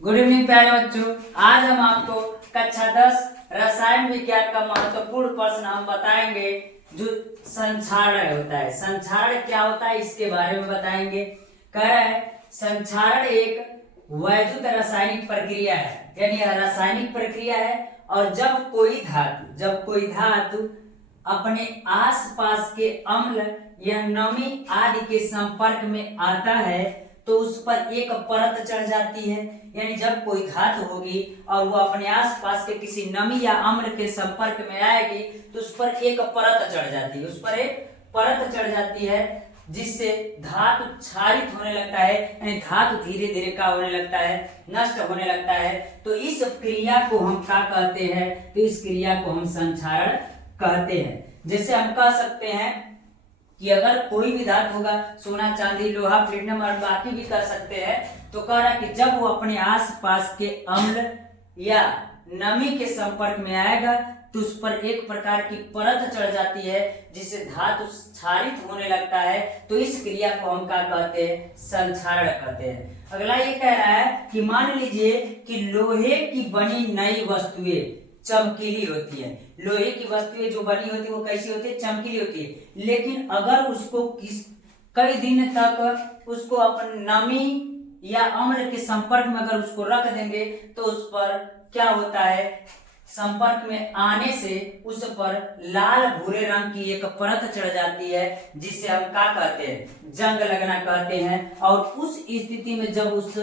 Good evening प्यारे बच्चों। आज हम आपको कक्षा 10 रसायन विज्ञान का महत्वपूर्ण प्रश्न हम बताएंगे जो संक्षारण होता है। संक्षारण क्या होता है इसके बारे में बताएंगे। कह रहा है संक्षारण एक वैद्युत रासायनिक प्रक्रिया है, यानी रासायनिक प्रक्रिया है। और जब कोई धातु अपने आसपास के अम्ल या नमी आदि के संपर्क में आता है तो उस पर एक परत चढ़ जाती है। यानी जब कोई धातु होगी और वो अपने आसपास के किसी नमी या अम्ल के संपर्क में आएगी तो उस पर एक परत चढ़ जाती है, जिससे धातु क्षारित होने लगता है, यानी धातु धीरे धीरे क्या होने लगता है, नष्ट होने लगता है। तो इस क्रिया को हम क्या कहते हैं, तो इस क्रिया को हम संक्षारण कहते हैं। जैसे हम कह सकते हैं कि अगर कोई भी धातु होगा, सोना चांदी लोहा प्लेटिनम और बाकी भी कर सकते हैं, तो कह रहा है कि जब वो अपने आसपास के अम्ल या नमी के संपर्क में आएगा तो उस पर एक प्रकार की परत चढ़ जाती है, जिससे धातु क्षारित होने लगता है। तो इस क्रिया को हम क्या कहते हैं, संक्षारण कहते हैं। अगला ये कह रहा है कि मान लीजिए कि लोहे की बनी नई वस्तुएं चमकीली होती है। लोहे की वस्तुएं जो बनी होती है वो कैसी होती है, चमकीली होती है। लेकिन अगर उसको कई दिन तक उसको अपन नमी या अम्ल के संपर्क में अगर उसको रख देंगे तो उस पर क्या होता है, संपर्क में आने से उस पर लाल भूरे रंग की एक परत चढ़ जाती है, जिसे हम क्या कहते हैं, जंग लगना कहते हैं। और उस स्थिति में जब उस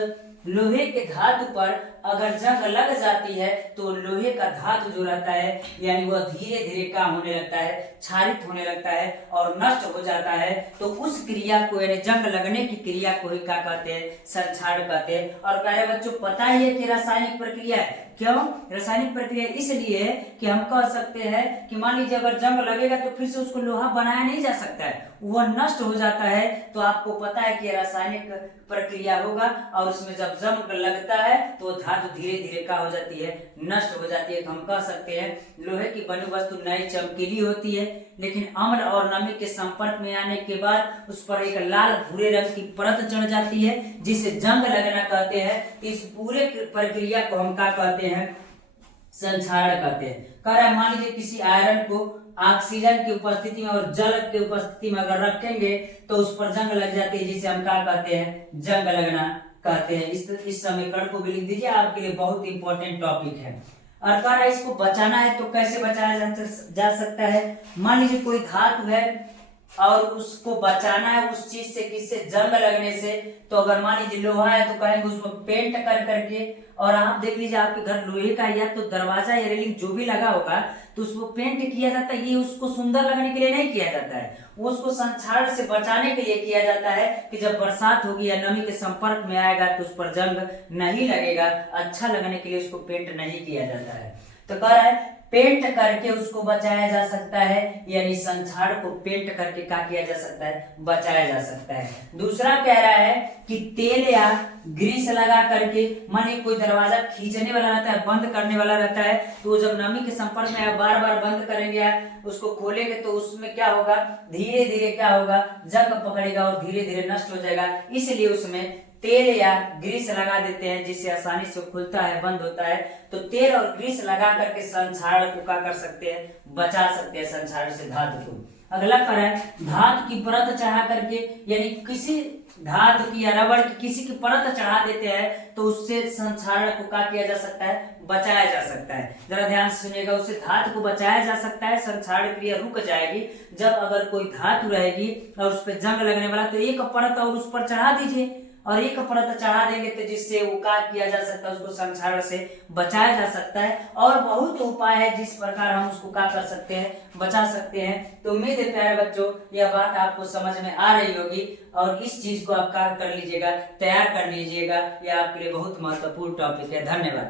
लोहे के धातु पर अगर जंग लग जाती है तो लोहे का धातु जो रहता है यानी वह धीरे धीरे क्या होने लगता है, क्षारित होने लगता है और नष्ट हो जाता है। तो उस क्रिया को यानी जंग लगने की क्रिया को ही क्या कहते हैं, संक्षारण कहते हैं। और प्यारे बच्चों पता ही है कि रासायनिक प्रक्रिया है। क्यों रासायनिक प्रक्रिया, इसलिए कि हम कह सकते हैं कि मान लीजिए अगर जंग लगेगा तो फिर से उसको लोहा बनाया नहीं जा सकता है, वह नष्ट हो जाता है। तो आपको पता है कि रासायनिक प्रक्रिया होगा और उसमें जब जंग लगता है तो धातु धीरे धीरे क्या हो जाती है, नष्ट हो जाती है। तो हम कह सकते हैं लोहे की बनी वस्तु नई चमकीली होती है, लेकिन अम्ल और नमी के संपर्क में आने के बाद उस पर एक लाल भूरे रंग की परत चढ़ जाती है, जिसे जंग लगना कहते हैं। इस पूरे प्रक्रिया को हम क्या कहते हैं, संक्षारण कहते हैं। कह रहा है मान लीजिए किसी आयरन को ऑक्सीजन की उपस्थिति में और जल की उपस्थिति में अगर रखेंगे तो उस पर जंग लग जाती है, जिसे हम क्या कहते हैं, जंग लगना कहते हैं। इस समीकरण को भी लिख दीजिए, आपके लिए बहुत इंपॉर्टेंट टॉपिक है। और कह रहा है इसको बचाना है तो कैसे बचाया जा सकता है। मान लीजिए कोई धातु है और उसको बचाना है उस चीज से, किससे, जंग लगने से। तो अगर मान लीजिए लोहा है तो कहेंगे उसको पेंट कर करके, और आप देख लीजिए आपके घर लोहे का या तो दरवाजा या रेलिंग जो भी लगा होगा तो उसको पेंट किया जाता है। ये उसको सुंदर लगने के लिए नहीं किया जाता है, वो उसको संक्षारण से बचाने के लिए किया जाता है कि जब बरसात होगी या नमी के संपर्क में आएगा तो उस पर जंग नहीं लगेगा। अच्छा लगने के लिए उसको पेंट नहीं किया जाता है। तो कह रहा है पेंट करके उसको बचाया जा सकता है, यानी संक्षारण को पेंट करके क्या किया जा सकता है, बचाया जा सकता है। दूसरा कह रहा है कि तेल या ग्रीस लगा करके, माने कोई दरवाजा खींचने वाला रहता है, बंद करने वाला रहता है, तो जब नमी के संपर्क में आप बार बार बंद करेंगे उसको खोलेंगे तो उसमें क्या होगा, धीरे धीरे क्या होगा, जंग पकड़ेगा और धीरे धीरे नष्ट हो जाएगा। इसलिए उसमें तेल या ग्रीस लगा देते हैं, जिससे आसानी से खुलता है, बंद होता है। तो तेल और ग्रीस लगा करके संक्षारण को क्या कर सकते हैं, बचा सकते हैं संक्षारण से धातु को। अगला कर है धातु की परत चढ़ा करके, यानी किसी धातु की या रबड़ की किसी की परत चढ़ा देते हैं तो उससे संक्षारण को क्या किया जा सकता है, बचाया जा सकता है। जरा ध्यान से सुनिएगा, उससे धातु को बचाया जा सकता है, संक्षारण क्रिया रुक जाएगी जब अगर कोई धातु रहेगी और उस पर जंग लगने वाला तो एक परत और उस पर चढ़ा दीजिए, और एक परत चढ़ा देंगे तो जिससे वो क्या किया जा सकता है, उसको संक्षारण से बचाया जा सकता है। और बहुत उपाय है जिस प्रकार हम उसको क्या कर सकते हैं, बचा सकते हैं। तो उम्मीद है प्यारे बच्चों यह बात आपको समझ में आ रही होगी और इस चीज को आप क्या कर लीजिएगा, तैयार कर लीजिएगा। यह आपके लिए बहुत महत्वपूर्ण टॉपिक है। धन्यवाद।